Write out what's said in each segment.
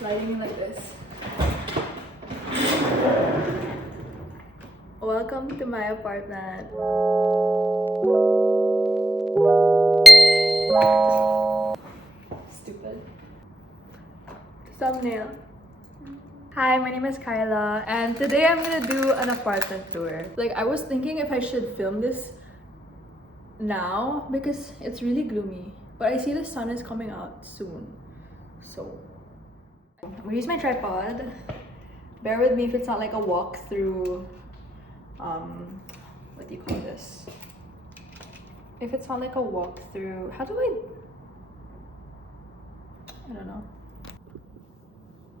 sliding in like this. Welcome to my apartment. Stupid. Thumbnail. Hi, my name is Kyla, and today I'm gonna do an apartment tour. Like, I was thinking if I should film this now because it's really gloomy, but I see the sun is coming out soon. So, I'm gonna use my tripod. Bear with me if it's not like a walk through, what do you call this? If it's not like a walk through, how do I don't know.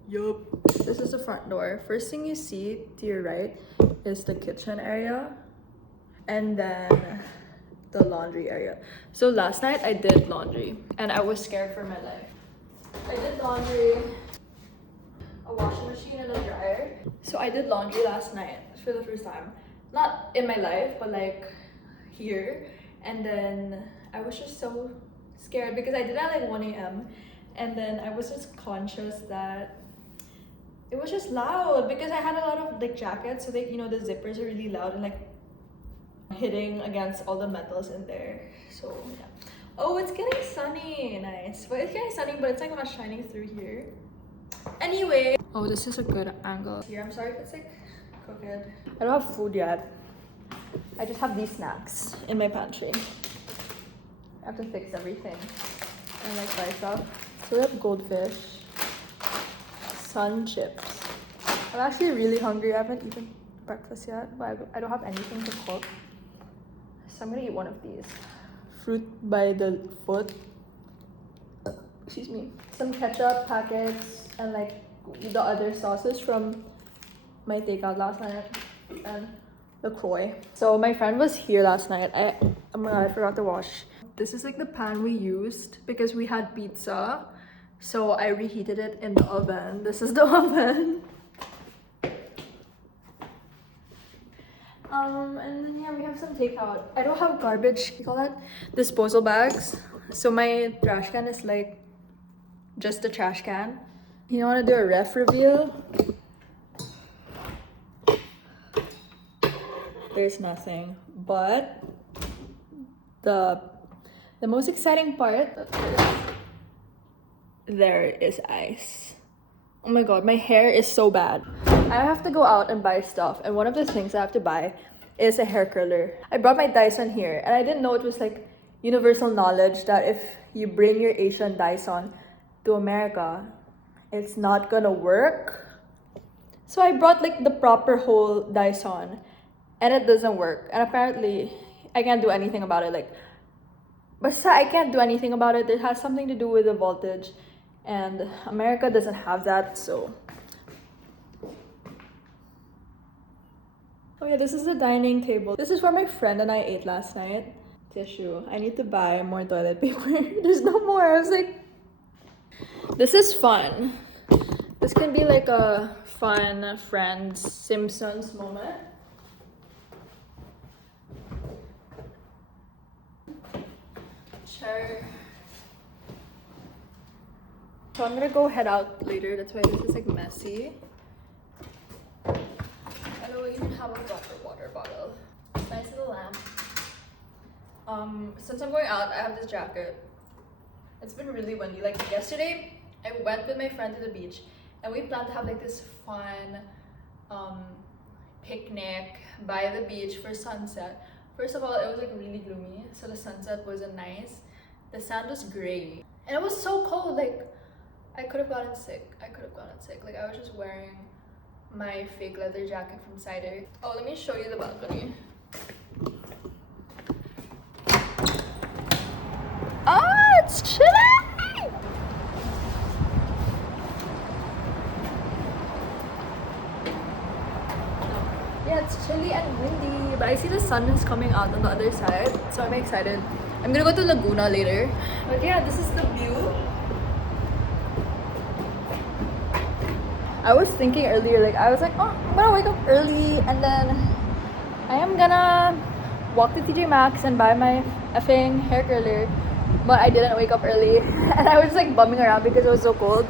Yup. This is the front door. First thing you see to your right is the kitchen area, and then the laundry area. So last night I did laundry and I was scared for my life. I did laundry, a washing machine and a dryer. So I did laundry last night for the first time. Not in my life, but like here. And then I was just so scared because I did it at like 1 a.m. And then I was just conscious that it was just loud because I had a lot of like jackets, so they, you know, the zippers are really loud and like hitting against all the metals in there. So yeah. Oh, it's getting sunny. Nice. But it's getting sunny, but it's like not shining through here. Anyway. Oh, this is a good angle. Here, I'm sorry if it's like crooked. I don't have food yet. I just have these snacks in my pantry. I have to fix everything and like buy stuff. So we have goldfish, sun chips. I'm actually really hungry. I haven't eaten breakfast yet, but I don't have anything to cook. So I'm gonna eat one of these. Fruit by the foot. Excuse me. Some ketchup packets and like the other sauces from my takeout last night and LaCroix. So my friend was here last night. I forgot to wash. This is like the pan we used because we had pizza. So I reheated it in the oven. This is the oven. And then yeah, we have some takeout. I don't have garbage, you call that? Disposal bags. So my trash can is like just a trash can. You wanna do a ref reveal? There's nothing. But the most exciting part, there is ice. Oh my god, my hair is so bad. I have to go out and buy stuff, and one of the things I have to buy is a hair curler. I brought my Dyson here, and I didn't know it was like universal knowledge that if you bring your Asian Dyson to America, it's not gonna work. So I brought like the proper whole Dyson, and it doesn't work. And apparently, I can't do anything about it. Like, basta I can't do anything about it. It has something to do with the voltage, and America doesn't have that, so. Oh yeah, this is the dining table. This is where my friend and I ate last night. Tissue. I need to buy more toilet paper. There's no more. I was like, this is fun. This can be like a fun Friends Simpsons moment. Chair. So I'm gonna go head out later. That's why this is like messy. I don't even have a proper water bottle. Nice little lamp. Since I'm going out, I have this jacket. It's been really windy. Like yesterday, I went with my friend to the beach, and we planned to have like this fun picnic by the beach for sunset. First of all, it was like really gloomy, so the sunset wasn't nice. The sand was gray, and it was so cold. Like I could have gotten sick. Like I was just wearing my fake leather jacket from Cider. Oh, let me show you the balcony. Oh, it's chilly! Yeah, it's chilly and windy, but I see the sun is coming out on the other side, so I'm excited. I'm gonna go to Laguna later. But yeah, this is the view. I was thinking earlier, like I was like, oh, I'm gonna wake up early and then I am gonna walk to TJ Maxx and buy my effing hair curler. But I didn't wake up early and I was like bumming around because it was so cold.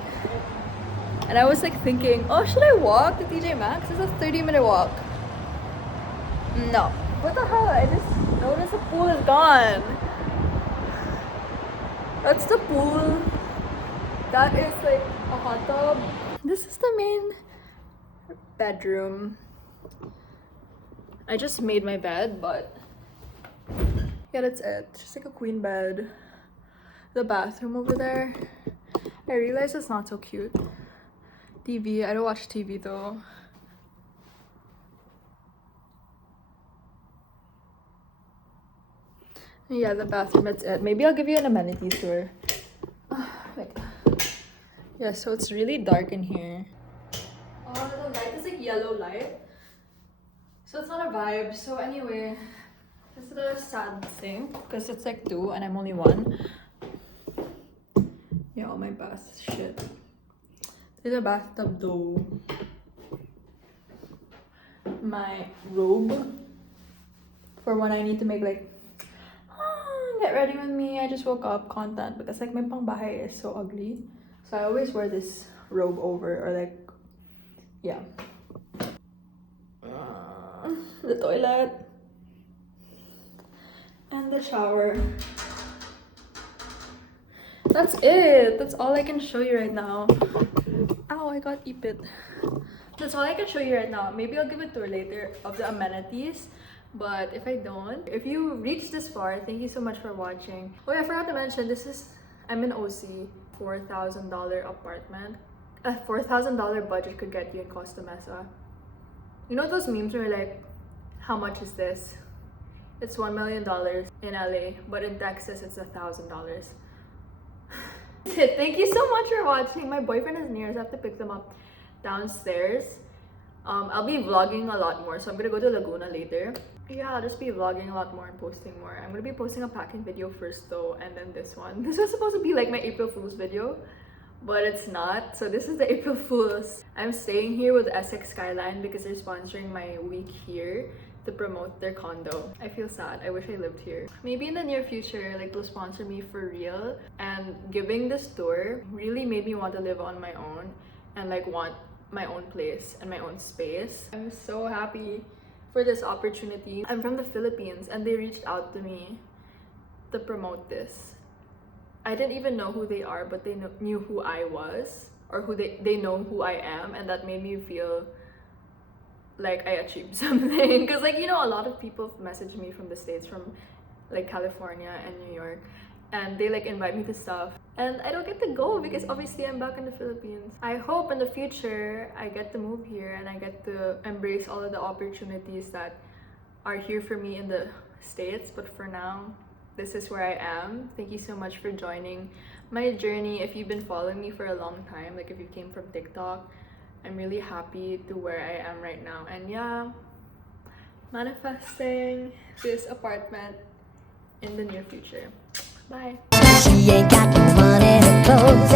And I was like thinking, oh, should I walk to TJ Maxx? It's a 30-minute walk. No. What the hell? I just noticed the pool is gone. That's the pool. That is like a hot tub. This is the main bedroom. I just made my bed, but yeah, that's it. Just like a queen bed. The bathroom over there. I realize it's not so cute. TV. I don't watch TV though. Yeah, the bathroom, that's it. Maybe I'll give you an amenity tour. Wait. Yeah, so it's really dark in here. Oh, the light is like yellow light. So it's not a vibe. So anyway, this is the sad thing because it's like 2 and I'm only 1. Yeah, all my bath shit. There's a bathtub though. My robe for when I need to make like get ready with me. I just woke up content because like my pangbahay is so ugly. So I always wear this robe over or like, yeah. The toilet. And the shower. That's it. That's all I can show you right now. Ow, I got ipit. That's all I can show you right now. Maybe I'll give a tour later of the amenities. But if I don't, if you reached this far, thank you so much for watching. Oh yeah, I forgot to mention, I'm in OC, $4,000 apartment. A $4,000 budget could get you in Costa Mesa. You know those memes where like, how much is this? It's $1 million in LA, but in Texas it's $1,000. Thank you so much for watching. My boyfriend is near, so I have to pick them up downstairs. I'll be vlogging a lot more, so I'm gonna go to Laguna later. Yeah, I'll just be vlogging a lot more and posting more. I'm gonna be posting a packing video first though, and then this one. This was supposed to be like my April Fool's video, but it's not. So this is the April Fool's. I'm staying here with Essex Skyline because they're sponsoring my week here to promote their condo. I feel sad. I wish I lived here. Maybe in the near future, like they'll sponsor me for real. And giving this tour really made me want to live on my own and like want my own place and my own space. I'm so happy for this opportunity. I'm from the Philippines and they reached out to me to promote this. I didn't even know who they are, but they knew who I was, or they know who I am, and that made me feel like I achieved something. Because like, you know, a lot of people message me from the States, from like California and New York, and they like invite me to stuff and I don't get to go because obviously I'm back in the Philippines. I hope in the future I get to move here and I get to embrace all of the opportunities that are here for me in the States, but for now this is where I am. Thank you so much for joining my journey. If you've been following me for a long time, like if you came from TikTok, I'm really happy to where I am right now. And yeah, manifesting this apartment in the near future. Bye. She ain't got no money to clothes.